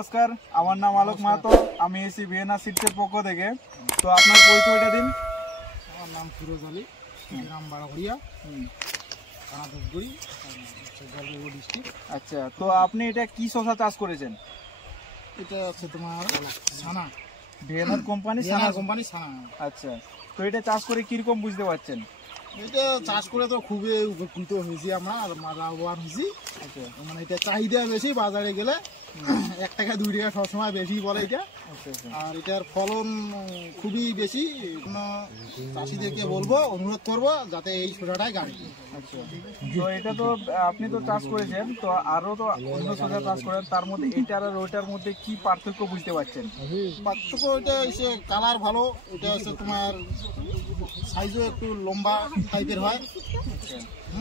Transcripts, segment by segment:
নমস্কার, আমার নাম আলোক মাহাতো। আমি এসি ভিয়েনা সিডসের পক্ষ থেকে। তো আপনার পরিচয়টা দিন। আমার নাম ফিরোজ আলী, গ্রাম বারাঘড়িয়া, থানা ধূপগুড়ি, জলপাইগুড়ি ডিস্ট্রিক্ট। আচ্ছা, তো আপনি এটা কি শসা চাষ করেছেন? এটা হচ্ছে তোমার ছানা, ভিয়েনার কোম্পানি ছানা কোম্পানি ছানা। আচ্ছা, তো এটা চাষ করে কিরকম বুঝতে পারছেন? এটা চাষ করে তো খুবই উপকৃত হয়েছি আমরা, আর লাভবান হয়েছি। আচ্ছা, মানে এটা চাহিদা বেশি, বাজারে গেলে 1 টাকা 2 টাকা সবসময় বেশি বলে এটা। আচ্ছা, আচ্ছা। আর এটার ফলন খুবই বেশি। কোনো চাষিদেরকে বলবো, অনুরোধ করবো যাতে এই শসাটাই গাড়ি। আচ্ছা, তো এটা তো আপনি তো চাষ করেছেন, তো আরো তো অন্য শসা চাষ করেন, তার মধ্যে এটার আর ওইটার মধ্যে কি পার্থক্য বুঝতে পারছেন? পার্থক্য এটা হচ্ছে কালার ভালো, এটা হচ্ছে তোমার সাইজও একটু লম্বা টাইপের হয়।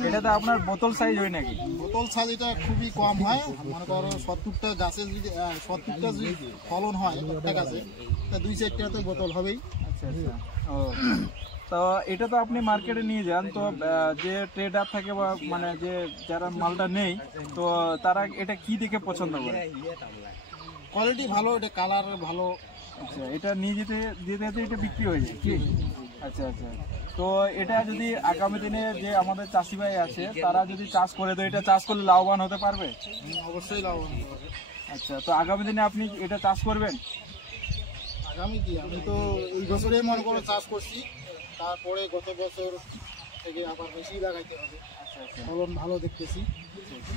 এটা তো আপনার বোতল সাইজ হয় নাকি? বোতল সাইজ এটা খুবই কম হয়। মনে করো 70টা গাছে যদি 70টা যদি ফলন হয় একটা গাছে, তা 2-4টা তো বোতল হবেই। আচ্ছা, আচ্ছা। ও, তো এটা তো আপনি মার্কেটে নিয়ে যান, তো যে ট্রেডার থাকে বা মানে যে যারা মালটা নেই, তো তারা এটা কি দেখে পছন্দ করে? কোয়ালিটি ভালো, এটা কালার ভালো। আচ্ছা, এটা নিয়ে যেতে যেতে যেতে এটা বিক্রি হয়ে যায় কি? আচ্ছা, আচ্ছা। তো এটা যদি আগামী দিনে যে আমাদের চাষি ভাই আছে তারা যদি চাষ করে, তো এটা চাষ করলে লাভবান হতে পারবে? অবশ্যই লাভবান হবে। আচ্ছা, তো আগামী দিনে আপনি এটা চাষ করবেন? আগামী কি, আমি তো এই বছরেই মনে করো চাষ করছি, তারপরে গত বছর থেকে আবার বেশি লাগাইতে হবে। আচ্ছা, আচ্ছা। ফলন ভালো দেখতেছি। আচ্ছা, আচ্ছা।